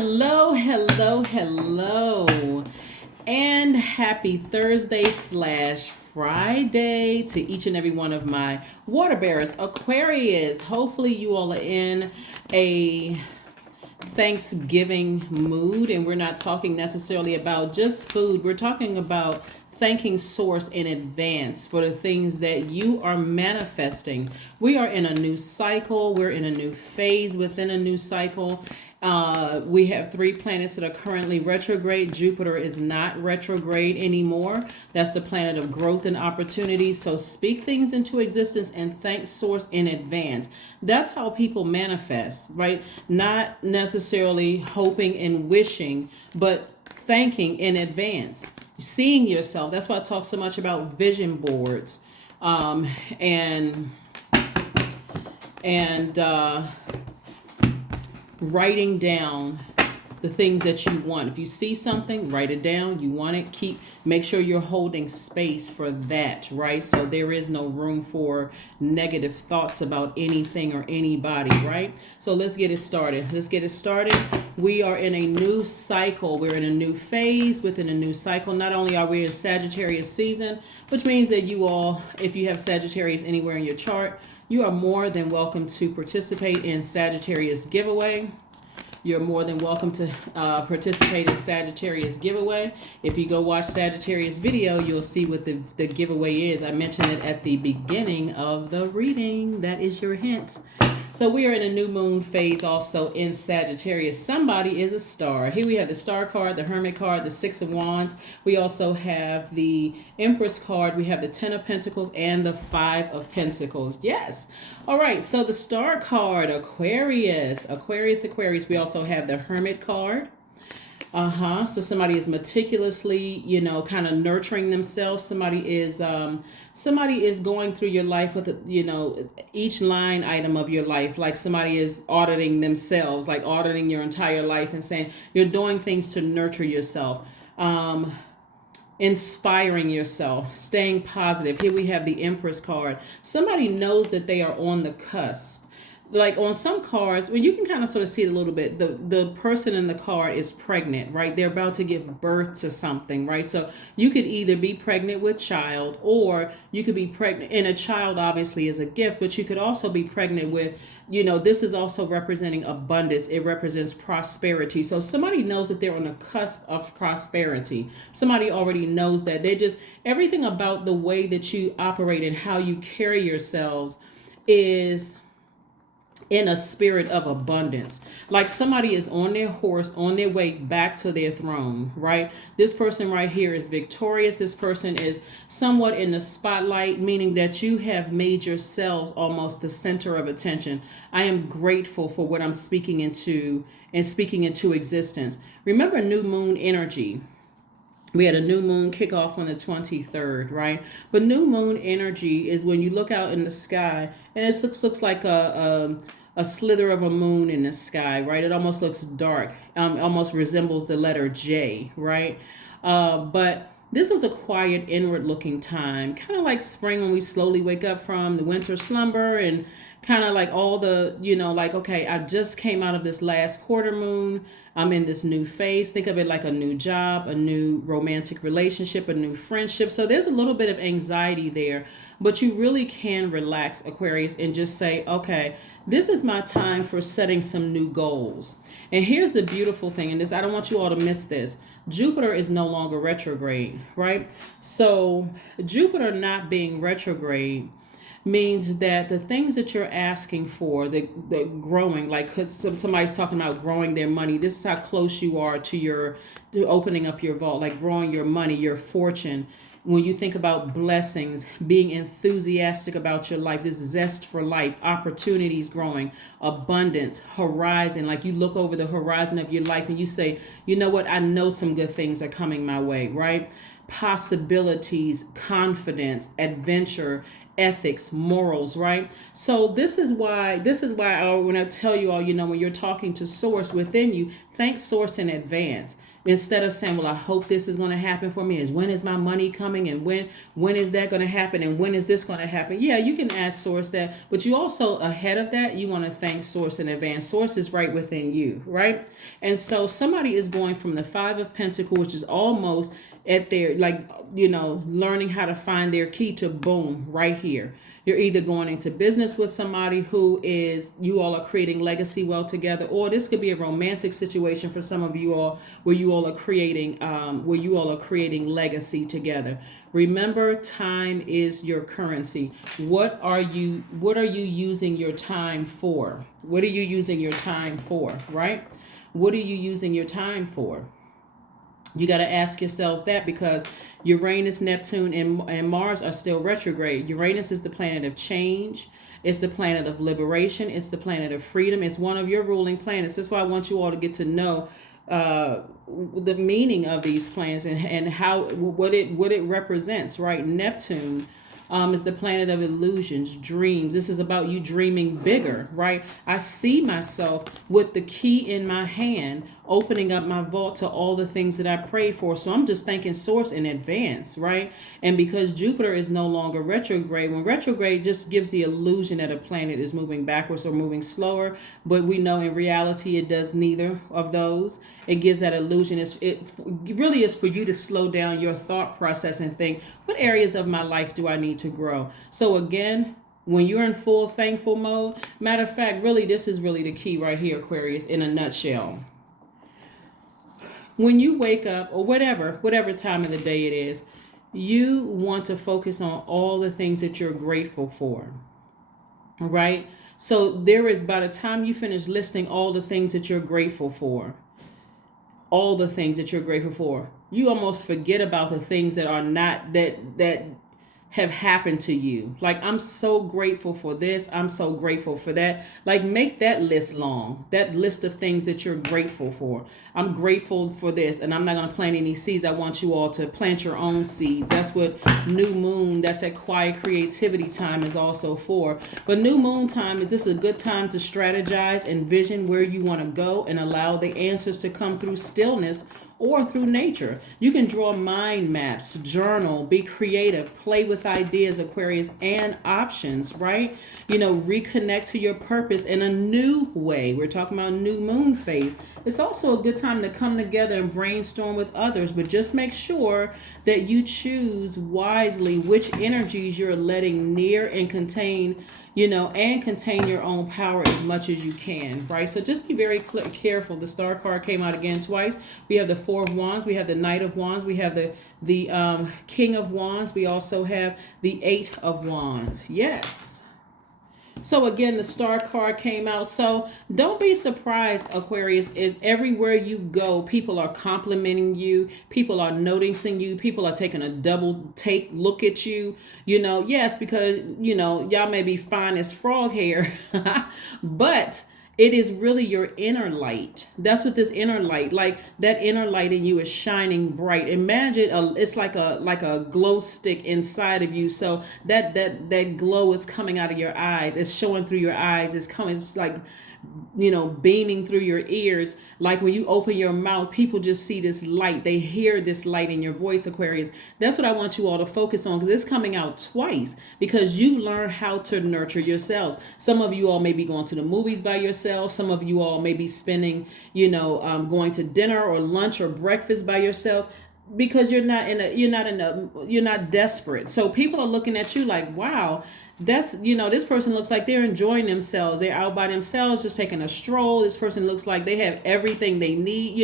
Hello, hello, hello, and happy Thursday slash Friday to each and every one of my water bearers, Aquarius. Hopefully, you all are in a Thanksgiving mood, and we're not talking necessarily about just food. We're talking about thanking Source in advance for the things that you are manifesting. We are in a new cycle, we're in a new phase within a new cycle. We have three planets that are currently retrograde. Jupiter is not retrograde anymore. That's the planet of growth and opportunity. So speak things into existence and thank Source in advance. That's how people manifest, right? Not necessarily hoping and wishing, but thanking in advance. Seeing yourself. That's why I talk so much about vision boards, um, and and writing down the things that you want. If you see something, write it down. You want it, make sure you're holding space for that, right? So there is no room for negative thoughts about anything or anybody, right? So let's get it started. We are in a new cycle. We're in a new phase within a new cycle. Not only are we in Sagittarius season, which means that you all, if you have Sagittarius anywhere in your chart, you are more than welcome to participate in Sagittarius giveaway. You're more than welcome to participate in Sagittarius giveaway. If you go watch Sagittarius video, you'll see what the giveaway is. I mentioned it at the beginning of the reading. That is your hint. So we are in a new moon phase also in Sagittarius. Somebody is a star. Here we have the star card, the hermit card, the six of wands. We also have the empress card. We have the 10 of pentacles and the 5 of pentacles. Yes. All right. So the star card, Aquarius. We also have the hermit card. So somebody is meticulously, kind of nurturing themselves. Somebody is going through your life with, each line item of your life. Like somebody is auditing themselves, like auditing your entire life and saying you're doing things to nurture yourself. Inspiring yourself, staying positive. Here we have the Empress card. Somebody knows that they are on the cusp. Like on some cards, when you can kind of sort of see it a little bit, the person in the card is pregnant, right? They're about to give birth to something, right? So you could either be pregnant with child, or you could be pregnant, and a child obviously is a gift, but you could also be pregnant with, this is also representing abundance. It represents prosperity. So somebody knows that they're on the cusp of prosperity. Somebody already knows that. They're just, everything about the way that you operate and how you carry yourselves is in a spirit of abundance. Like somebody is on their horse, on their way back to their throne, right? This person right here is victorious. This person is somewhat in the spotlight, meaning that you have made yourselves almost the center of attention. I am grateful for what I'm speaking into and speaking into existence. Remember new moon energy. We had a new moon kickoff on the 23rd, right? But new moon energy is when you look out in the sky and it looks like a slither of a moon in the sky, right? It almost looks dark, almost resembles the letter J, right? But this is a quiet, inward-looking time, kind of like spring when we slowly wake up from the winter slumber, and kind of like all the, like, okay, I just came out of this last quarter moon. I'm in this new phase. Think of it like a new job, a new romantic relationship, a new friendship. So there's a little bit of anxiety there, but you really can relax, Aquarius, and just say, okay, this is my time for setting some new goals. And here's the beautiful thing, and this, I don't want you all to miss this. Jupiter is no longer retrograde, right? So Jupiter not being retrograde means that the things that you're asking for, the growing, like somebody's talking about growing their money. This is how close you are to opening up your vault, like growing your money, your fortune. When you think about blessings, being enthusiastic about your life, this zest for life, opportunities growing, abundance, horizon, like you look over the horizon of your life and you say, you know what, I know some good things are coming my way, right? Possibilities, confidence, adventure, ethics, morals, right? So this is why when I tell you all, when you're talking to Source within you, thank Source in advance. Instead of saying, well, I hope this is going to happen for me, is when is my money coming, and when is that going to happen, and when is this going to happen? Yeah, you can ask source that, but you also, ahead of that, you want to thank source in advance. Source is right within you, right? And so somebody is going from the Five of Pentacles, which is almost at their, like, learning how to find their key, to boom, right here. You're either going into business with somebody who is, you all are creating legacy well together, or this could be a romantic situation for some of you all, where you all are creating legacy together. Remember, time is your currency. What are you using your time for? What are you using your time for, right? What are you using your time for? You got to ask yourselves that, because Uranus, Neptune, and Mars are still retrograde. Uranus is the planet of change. It's the planet of liberation. It's the planet of freedom. It's one of your ruling planets. That's why I want you all to get to know the meaning of these planets, and how what it represents, right? Neptune is the planet of illusions, dreams. This is about you dreaming bigger, right? I see myself with the key in my hand, opening up my vault to all the things that I prayed for. So I'm just thanking source in advance, right? And because Jupiter is no longer retrograde, when retrograde just gives the illusion that a planet is moving backwards or moving slower, but we know in reality it does neither of those. It gives that illusion. It really is for you to slow down your thought process and think, what areas of my life do I need to grow? So again, when you're in full thankful mode, matter of fact, really, this is really the key right here, Aquarius, in a nutshell. When you wake up, or whatever time of the day it is, you want to focus on all the things that you're grateful for, right? So there is, by the time you finish listing all the things that you're grateful for, you almost forget about the things that are not, that have happened to you. Like, I'm so grateful for this. I'm so grateful for that. Like, make that list long, that list of things that you're grateful for. I'm grateful for this, and I'm not going to plant any seeds. I want you all to plant your own seeds. That's what new moon, that's that quiet creativity time is also for. But new moon time is just a good time to strategize, envision where you want to go, and allow the answers to come through stillness or through nature. You can draw mind maps, journal, be creative, play with ideas, Aquarius, and options, right? Reconnect to your purpose in a new way. We're talking about new moon phase. It's also a good time to come together and brainstorm with others, but just make sure that you choose wisely which energies you're letting near and contain, contain your own power as much as you can, right? So just be very careful. The Star card came out again twice. We have the Four of Wands, we have the Knight of Wands, we have the King of Wands, we also have the Eight of Wands. Yes. So again, the Star card came out. So don't be surprised, Aquarius, is everywhere you go, people are complimenting you. People are noticing you. People are taking a double take look at you. Yes, because, y'all may be fine as frog hair, but it is really your inner light. That's what this inner light, like that inner light in you is shining bright. Imagine it's like a glow stick inside of you. So that glow is coming out of your eyes. It's showing through your eyes. It's coming. It's like, beaming through your ears. Like when you open your mouth, people just see this light. They hear this light in your voice, Aquarius. That's what I want you all to focus on, because it's coming out twice, because you've learned how to nurture yourselves. Some of you all may be going to the movies by yourself. Some of you all may be spending, going to dinner or lunch or breakfast by yourselves, because you're not desperate. So people are looking at you like, wow, that's, this person looks like they're enjoying themselves. They're out by themselves, just taking a stroll. This person looks like they have everything they need.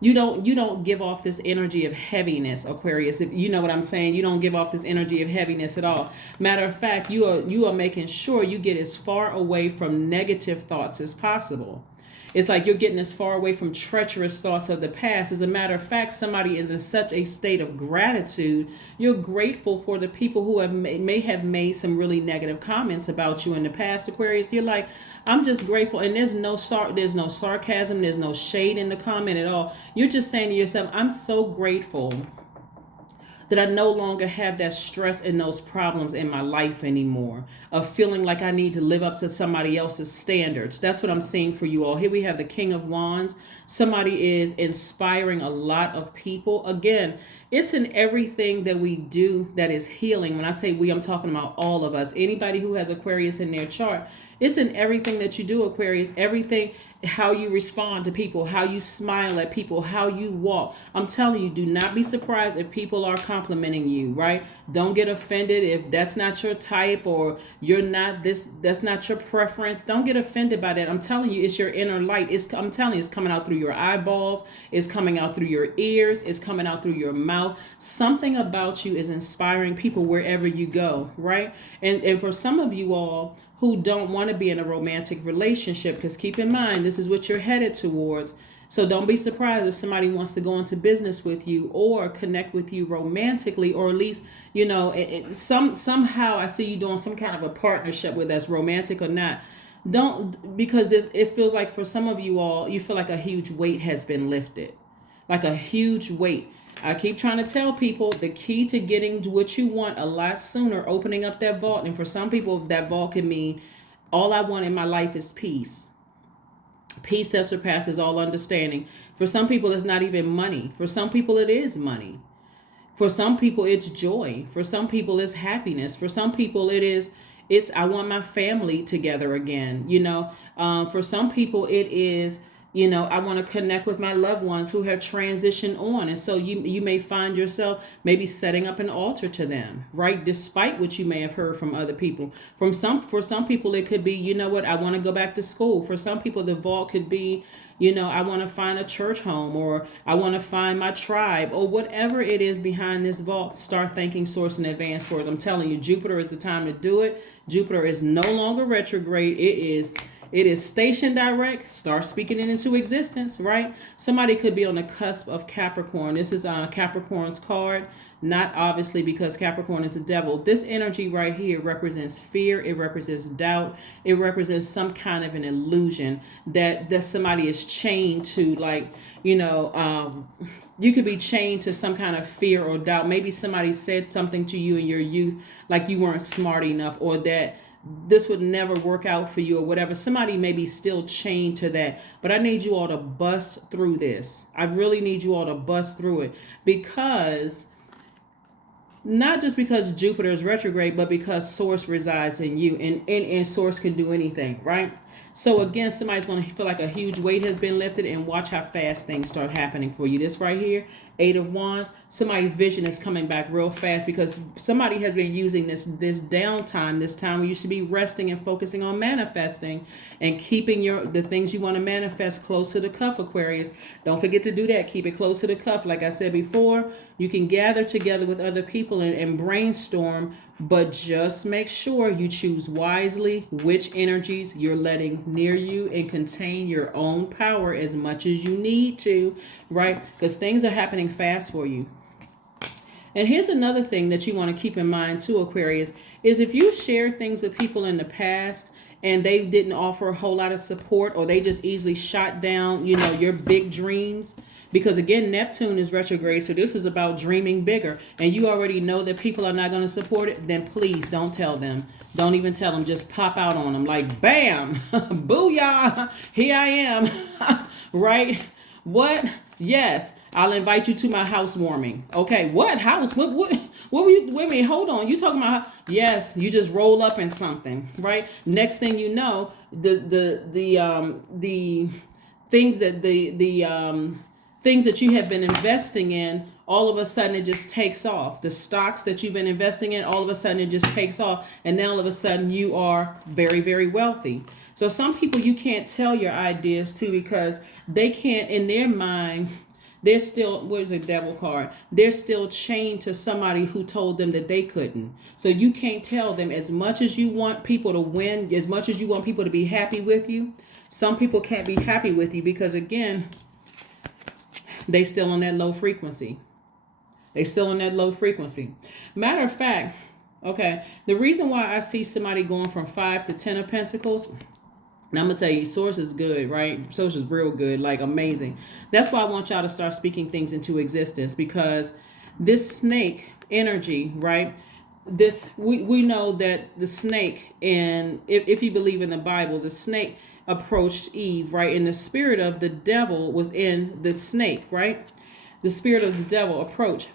You don't give off this energy of heaviness, Aquarius. If you know what I'm saying, you don't give off this energy of heaviness at all. Matter of fact, you are making sure you get as far away from negative thoughts as possible. It's like you're getting as far away from treacherous thoughts of the past. As a matter of fact, somebody is in such a state of gratitude. You're grateful for the people who may have made some really negative comments about you in the past, Aquarius. You're like, I'm just grateful. And there's no sarcasm. There's no shade in the comment at all. You're just saying to yourself, I'm so grateful that I no longer have that stress and those problems in my life anymore, of feeling like I need to live up to somebody else's standards. That's what I'm seeing for you all. Here we have the King of Wands. Somebody is inspiring a lot of people. Again, it's in everything that we do that is healing. When I say we, I'm talking about all of us. Anybody who has Aquarius in their chart, it's in everything that you do, Aquarius. Everything, how you respond to people, how you smile at people, how you walk. I'm telling you, do not be surprised if people are complimenting you, right? Don't get offended if that's not your type, or you're not this, that's not your preference. Don't get offended by that. I'm telling you, it's your inner light. I'm telling you, it's coming out through your eyeballs. It's coming out through your ears. It's coming out through your mouth. Something about you is inspiring people wherever you go, right? And for some of you all who don't want to be in a romantic relationship, because keep in mind, this is what you're headed towards. So don't be surprised if somebody wants to go into business with you or connect with you romantically, or at least, somehow I see you doing some kind of a partnership with that's romantic or not. Don't, because it feels like for some of you all, you feel like a huge weight has been lifted, like a huge weight. I keep trying to tell people the key to getting to what you want a lot sooner, opening up that vault. And for some people, that vault can mean all I want in my life is peace. Peace that surpasses all understanding. For some people, it's not even money. For some people, it is money. For some people, it's joy. For some people, it's happiness. For some people, it's I want my family together again. For some people, it is, I want to connect with my loved ones who have transitioned on. And so you may find yourself maybe setting up an altar to them, right? Despite what you may have heard from other people. For some people, it could be, I want to go back to school. For some people, the vault could be, I want to find a church home, or I want to find my tribe, or whatever it is behind this vault. Start thanking Source in advance for it. I'm telling you, Jupiter is the time to do it. Jupiter is no longer retrograde. It is station direct. Start speaking it into existence, right? Somebody could be on the cusp of Capricorn. This is Capricorn's card. Not obviously, because Capricorn is a devil. This energy right here represents fear. It represents doubt. It represents some kind of an illusion that somebody is chained to, like, you could be chained to some kind of fear or doubt. Maybe somebody said something to you in your youth, like you weren't smart enough, or that this would never work out for you, or whatever. Somebody may be still chained to that. But I need you all to bust through this. I really need you all to bust through it, because not just because Jupiter is retrograde, but because Source resides in you, and Source can do anything, right? So again, somebody's going to feel like a huge weight has been lifted, and watch how fast things start happening for you. This right here, 8 of Wands, somebody's vision is coming back real fast, because somebody has been using this downtime, this time where you should be resting and focusing on manifesting and keeping the things you want to manifest close to the cuff, Aquarius. Don't forget to do that. Keep it close to the cuff. Like I said before, you can gather together with other people and brainstorm, but just make sure you choose wisely which energies you're letting near you, and contain your own power as much as you need to, right? Because things are happening fast for you. And here's another thing that you want to keep in mind too, Aquarius, is if you shared things with people in the past and they didn't offer a whole lot of support, or they just easily shot down, your big dreams. Because again, Neptune is retrograde, so this is about dreaming bigger. And you already know that people are not going to support it, then please don't tell them. Don't even tell them. Just pop out on them like, bam, booyah, here I am, right? What? Yes, I'll invite you to my housewarming. Okay, what house? What were you? Wait a minute, hold on. You talking about? Yes, you just roll up in something, right? Next thing you know, the things that things that you have been investing in, all of a sudden it just takes off. The stocks that you've been investing in, all of a sudden it just takes off, and now all of a sudden you are very, very wealthy. So some people you can't tell your ideas to, because they can't, in their mind, they're still, where's the devil card? They're still chained to somebody who told them that they couldn't. So you can't tell them, as much as you want people to win, as much as you want people to be happy with you, some people can't be happy with you, because again, they still on that low frequency. Matter of fact, okay, the reason why I see somebody going from 5 to 10 of Pentacles, and I'm going to tell you, Source is good, right? Source is real good, like amazing. That's why I want y'all to start speaking things into existence, because this snake energy, right? This we know that the snake, and if you believe in the Bible, the snake approached Eve, right? And the spirit of the devil was in the snake, right? The spirit of the devil approached.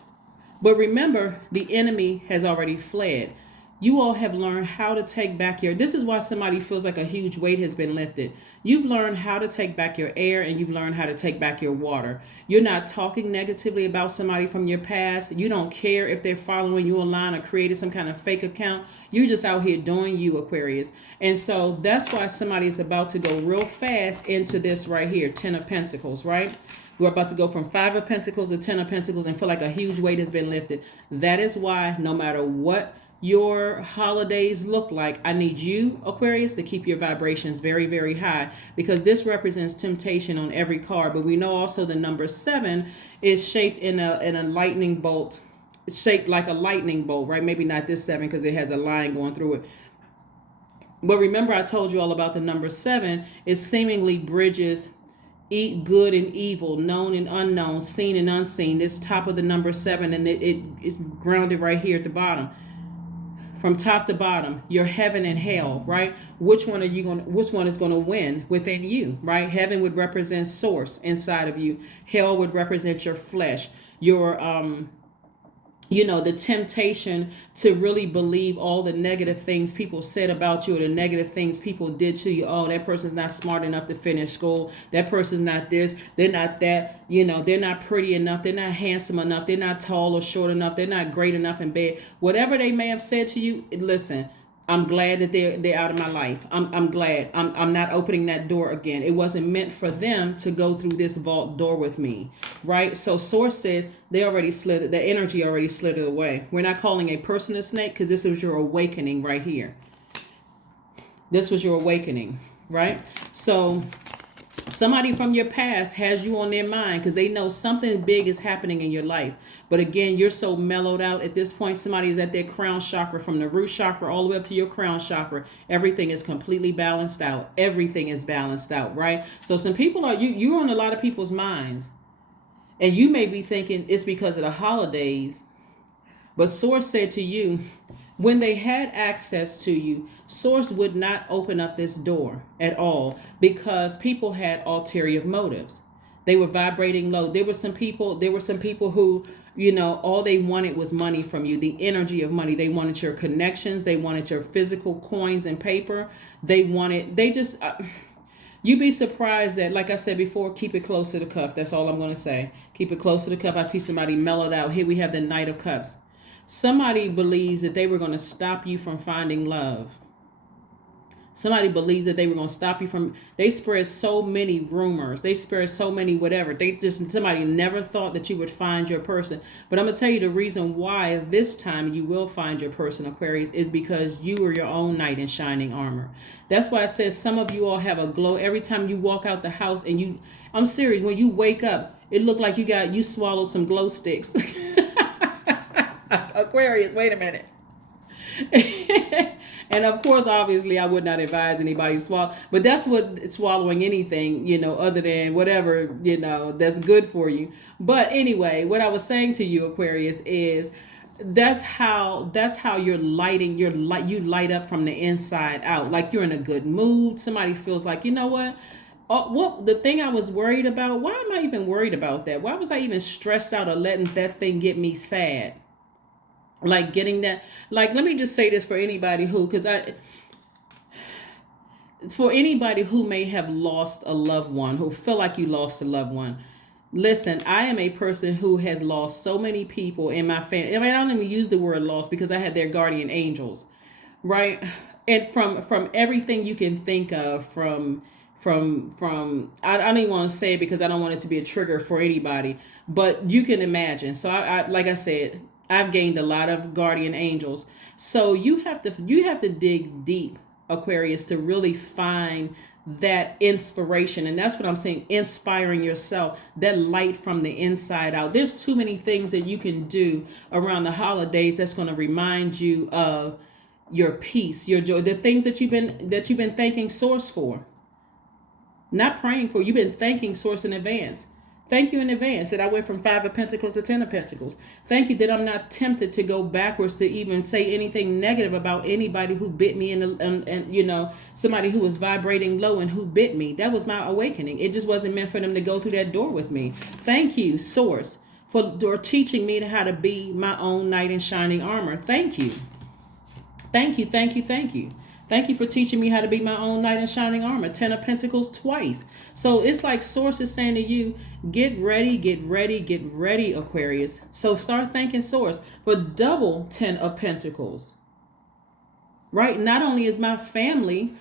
But remember, the enemy has already fled. You all have learned how to take back your. This is why somebody feels like a huge weight has been lifted. You've learned how to take back your air, and you've learned how to take back your water. You're not talking negatively about somebody from your past. You don't care if they're following you online or created some kind of fake account. You're just out here doing you, Aquarius. And so that's why somebody is about to go real fast into this right here, Ten of Pentacles, right? We're about to go from Five of Pentacles to Ten of Pentacles and feel like a huge weight has been lifted. That is why no matter what your holidays look like, I need you, Aquarius, to keep your vibrations very, very high, because this represents temptation on every card. But we know also the number 7 is shaped in a lightning bolt. It's shaped like a lightning bolt, right? Maybe not this 7 because it has a line going through it. But remember, I told you all about the number 7. It seemingly bridges good and evil, known and unknown, seen and unseen. This top of the number 7, and it is grounded right here at the bottom. From top to bottom, your heaven and hell, right? Which one is going to win within you, right? Heaven would represent source inside of you. Hell would represent your flesh, your the temptation to really believe all the negative things people said about you, or the negative things people did to you. Oh, that person's not smart enough to finish school. That person's not this. They're not that. They're not pretty enough. They're not handsome enough. They're not tall or short enough. They're not great enough in bed. Whatever they may have said to you, listen, I'm glad that they're out of my life. I'm glad. I'm not opening that door again. It wasn't meant for them to go through this vault door with me, right? So Source says they already slithered. The energy already slithered away. We're not calling a person a snake because this was your awakening right here. This was your awakening, right? So somebody from your past has you on their mind because they know something big is happening in your life. But again, you're so mellowed out at this point. Somebody is at their crown chakra, from the root chakra all the way up to your crown chakra. Everything is completely balanced out. Everything is balanced out, right? So some people you're on a lot of people's minds. And you may be thinking it's because of the holidays. But Source said to you, when they had access to you, Source would not open up this door at all because people had ulterior motives. They were vibrating low. There were some people who, all they wanted was money from you, the energy of money. They wanted your connections. They wanted your physical coins and paper. You'd be surprised that, like I said before, keep it close to the cuff. That's all I'm going to say. Keep it close to the cuff. I see somebody mellowed out. Here we have the Knight of Cups. Somebody believes that they were going to stop you from finding love. Somebody believes that they were going to stop you from, they spread so many rumors. They spread so many whatever. Somebody never thought that you would find your person. But I'm going to tell you the reason why this time you will find your person, Aquarius, is because you are your own knight in shining armor. That's why it says some of you all have a glow every time you walk out the house, and I'm serious, when you wake up, it looked like you swallowed some glow sticks. Aquarius, wait a minute. And of course, obviously, I would not advise anybody to swallow, but that's what swallowing anything, other than whatever, that's good for you. But anyway, what I was saying to you, Aquarius, is that's how you're lighting, you light up from the inside out. Like you're in a good mood. Somebody feels like, what the thing I was worried about, why am I even worried about that? Why was I even stressed out or letting that thing get me sad? Like getting that, like, let me just say this for anybody for anybody who may have lost a loved one, who feel like you lost a loved one. Listen, I am a person who has lost so many people in my family. I don't even use the word lost because I had their guardian angels, right? And from everything you can think of, from I don't even want to say it because I don't want it to be a trigger for anybody, but you can imagine. So I like I said, I've gained a lot of guardian angels. So you have to dig deep, Aquarius, to really find that inspiration. And that's what I'm saying, inspiring yourself, that light from the inside out. There's too many things that you can do around the holidays that's going to remind you of your peace, your joy, the things that you've been thanking Source for. Not praying for, you've been thanking Source in advance. Thank you in advance that I went from 5 of Pentacles to 10 of Pentacles. Thank you that I'm not tempted to go backwards to even say anything negative about anybody who bit me and somebody who was vibrating low and who bit me. That was my awakening. It just wasn't meant for them to go through that door with me. Thank you, Source, for teaching me how to be my own knight in shining armor. Thank you. Thank you, thank you, thank you. Thank you for teaching me how to be my own knight in shining armor. 10 of Pentacles twice. So it's like Source is saying to you, get ready, get ready, get ready, Aquarius. So start thanking Source for double 10 of Pentacles. Right? Not only is my family,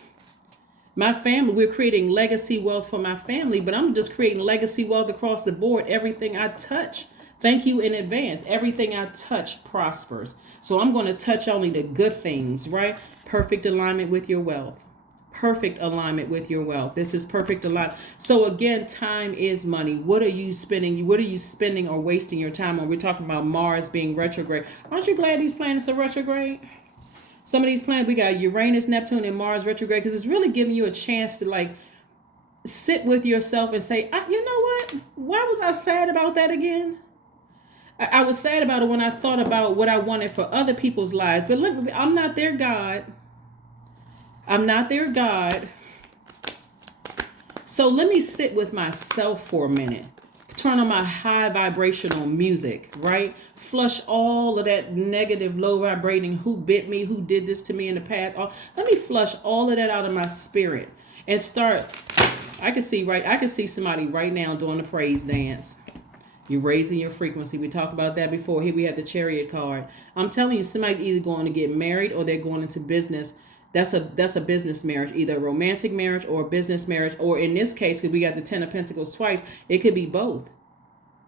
we're creating legacy wealth for my family, but I'm just creating legacy wealth across the board. Everything I touch. Thank you in advance. Everything I touch prospers. So I'm going to touch only the good things, right? Perfect alignment with your wealth. Perfect alignment with your wealth. This is perfect alignment. So again, time is money. What are you spending? What are you spending or wasting your time on? We're talking about Mars being retrograde. Aren't you glad these planets are retrograde? Some of these planets, we got Uranus, Neptune, and Mars retrograde, because it's really giving you a chance to like sit with yourself and say, you know what? Why was I sad about that again? I was sad about it when I thought about what I wanted for other people's lives. But look, I'm not their God. I'm not their God. So let me sit with myself for a minute. Turn on my high vibrational music, right? Flush all of that negative, low vibrating, who bit me, who did this to me in the past. Let me flush all of that out of my spirit and start. I can see somebody right now doing the praise dance. You're raising your frequency. We talked about that before. Here we have the Chariot card. I'm telling you, somebody's either going to get married or they're going into business. That's a business marriage, either a romantic marriage or a business marriage. Or in this case, because we got the 10 of Pentacles twice, it could be both.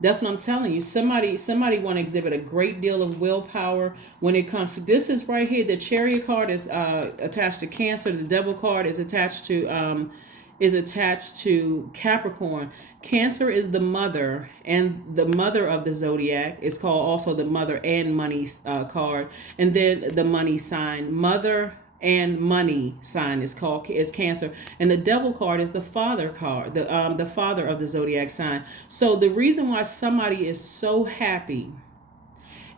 That's what I'm telling you. Somebody want to exhibit a great deal of willpower when it comes to this. Is right here. The Chariot card is attached to Cancer. The Devil card is attached to Capricorn. Cancer is the mother, and the mother of the Zodiac is called also the mother and money card. And then the money sign, mother and money sign is Cancer. And the Devil card is the father card, the father of the Zodiac sign. So the reason why somebody is so happy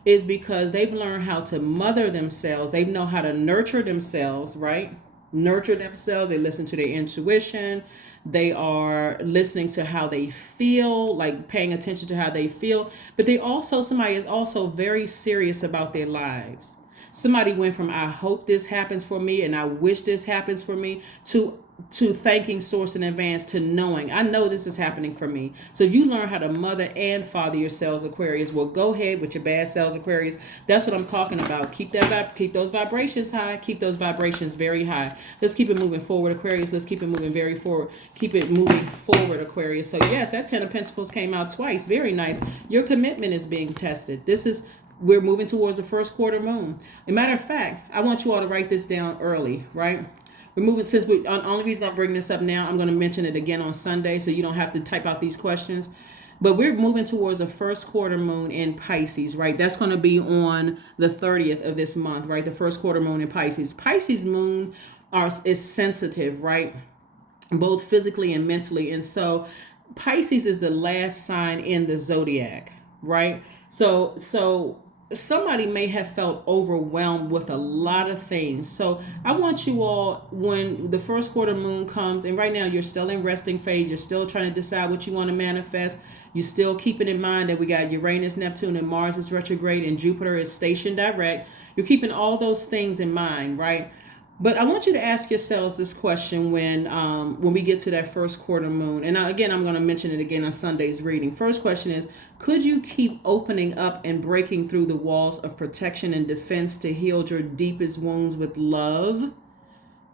is because they've learned how to mother themselves. They know how to nurture themselves, right? Nurture themselves. They listen to their intuition. They are listening to how they feel, like paying attention to how they feel. But somebody is also very serious about their lives. Somebody went from, I hope this happens for me and I wish this happens for me, to thanking Source in advance, to knowing, I know this is happening for me. So if you learn how to mother and father yourselves, Aquarius, well, go ahead with your bad selves, Aquarius. That's what I'm talking about. Keep those vibrations high. Keep those vibrations very high. Let's keep it moving forward, Aquarius. Let's keep it moving very forward. Keep it moving forward, Aquarius. So yes, that 10 of Pentacles came out twice. Very nice. Your commitment is being tested. We're moving towards the first quarter moon. As a matter of fact, I want you all to write this down early, right? We're moving, only reason I'm bringing this up now, I'm going to mention it again on Sunday so you don't have to type out these questions. But we're moving towards the first quarter moon in Pisces, right? That's going to be on the 30th of this month, right? The first quarter moon in Pisces. Pisces moon is sensitive, right? Both physically and mentally. And so Pisces is the last sign in the zodiac, right? So somebody may have felt overwhelmed with a lot of things. So I want you all, when the first quarter moon comes, and right now you're still in resting phase, you're still trying to decide what you want to manifest. You still keeping in mind that we got Uranus, Neptune, and Mars is retrograde, and Jupiter is stationed direct. You're keeping all those things in mind, right? But I want you to ask yourselves this question when we get to that first quarter moon. And again, I'm going to mention it again on Sunday's reading. First question is, could you keep opening up and breaking through the walls of protection and defense to heal your deepest wounds with love?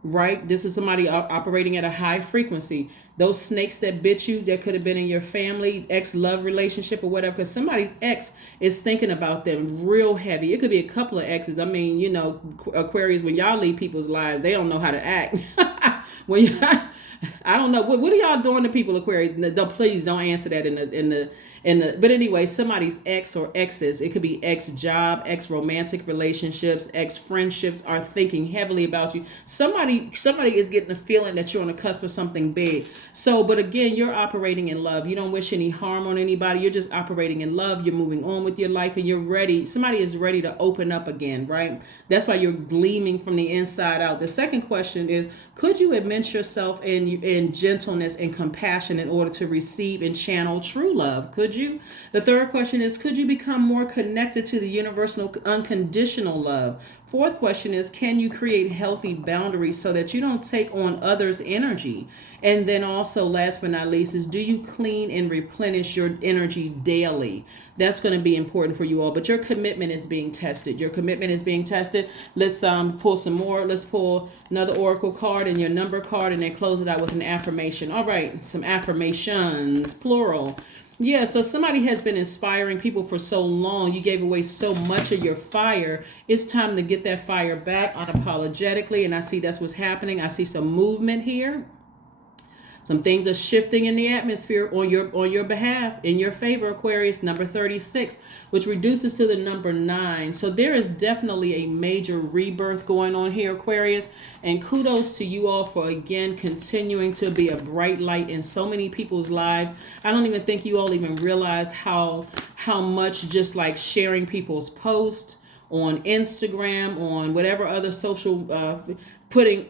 Right? This is somebody operating at a high frequency. Those snakes that bit you, that could have been in your family, ex-love relationship or whatever, because somebody's ex is thinking about them real heavy. It could be a couple of exes. I mean, Aquarius, when y'all leave people's lives, they don't know how to act. I don't know. What are y'all doing to people, Aquarius? No, please don't answer that but anyway, somebody's ex or exes, it could be ex job, ex romantic relationships, ex friendships are thinking heavily about you. Somebody is getting a feeling that you're on the cusp of something big. So, but again, you're operating in love. You don't wish any harm on anybody. You're just operating in love. You're moving on with your life and you're ready. Somebody is ready to open up again, right? That's why you're gleaming from the inside out. The second question is, could you admit yourself in gentleness and compassion in order to receive and channel true love? Could you? The third question is, could you become more connected to the universal unconditional love? Fourth question is, can you create healthy boundaries so that you don't take on others' energy? And then also, last but not least, is do you clean and replenish your energy daily? That's going to be important for you all. But your commitment is being tested. Your commitment is being tested. Let's pull some more. Let's pull another oracle card and your number card, and then close it out with an affirmation. All right, some affirmations, plural. Yeah, so somebody has been inspiring people for so long. You gave away so much of your fire. It's time to get that fire back unapologetically. And I see that's what's happening. I see some movement here. Some things are shifting in the atmosphere on your behalf, in your favor, Aquarius. Number 36, which reduces to the number 9. So there is definitely a major rebirth going on here, Aquarius. And kudos to you all for, again, continuing to be a bright light in so many people's lives. I don't even think you all even realize how much just like sharing people's posts on Instagram, on whatever other social putting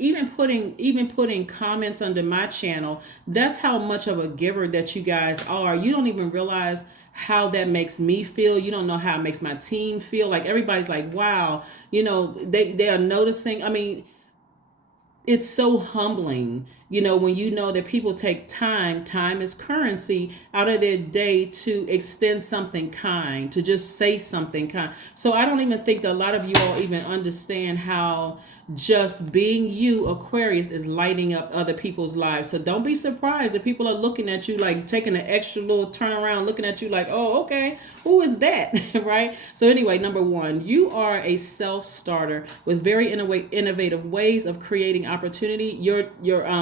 comments under my channel. That's how much of a giver that you guys are. You don't even realize how that makes me feel. You don't know how it makes my team feel. Like everybody's like, wow, they are noticing. I mean, it's so humbling, when you know that people take time is currency, out of their day to extend something kind, to just say something kind. So I don't even think that a lot of you all even understand how just being you, Aquarius, is lighting up other people's lives. So don't be surprised if people are looking at you like taking an extra little turnaround, looking at you like, oh, okay, who is that? Right? So anyway, number 1, you are a self-starter with very innovative ways of creating opportunity. Your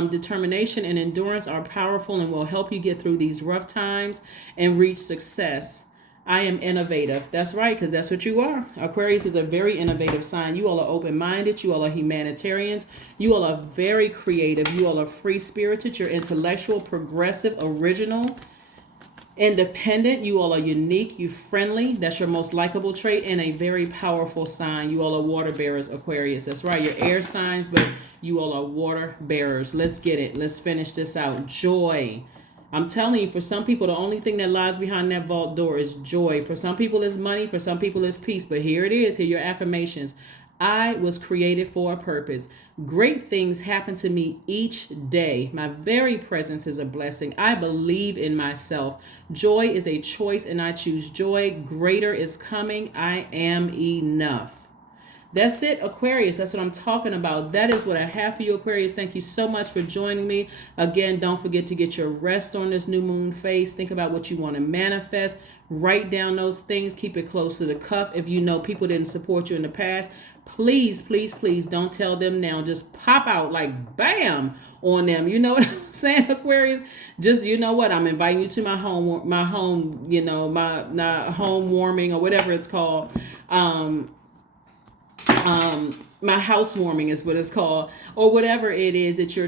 determination and endurance are powerful and will help you get through these rough times and reach success. I am innovative. That's right, because that's what you are. Aquarius is a very innovative sign. You all are open-minded. You all are humanitarians. You all are very creative. You all are free-spirited. You're intellectual, progressive, original, independent. You all are unique. You're friendly. That's your most likable trait, and a very powerful sign. You all are water bearers, Aquarius. That's right. You're air signs, but you all are water bearers. Let's get it. Let's finish this out. Joy. I'm telling you, for some people, the only thing that lies behind that vault door is joy. For some people, it's money. For some people, it's peace. But here it is. Here are your affirmations. I was created for a purpose. Great things happen to me each day. My very presence is a blessing. I believe in myself. Joy is a choice, and I choose joy. Greater is coming. I am enough. That's it, Aquarius. That's what I'm talking about. That is what I have for you, Aquarius. Thank you so much for joining me. Again, don't forget to get your rest on this new moon phase. Think about what you want to manifest. Write down those things. Keep it close to the cuff. If you know people didn't support you in the past, please, please, please don't tell them now. Just pop out like bam on them. You know what I'm saying, Aquarius? Just, you know what? I'm inviting you to my home, my home warming or whatever it's called. My housewarming is what it's called, or whatever it is that you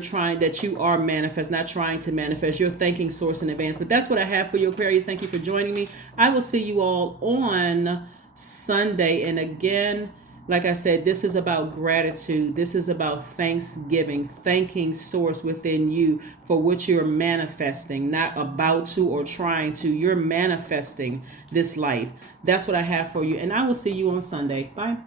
are not trying to manifest. You're thanking source in advance. But that's what I have for you, Aquarius. Thank you for joining me. I will see you all on Sunday. And again, like I said, this is about gratitude. This is about thanksgiving, thanking source within you for what you're manifesting, not about to or trying to. You're manifesting this life. That's what I have for you. And I will see you on Sunday. Bye.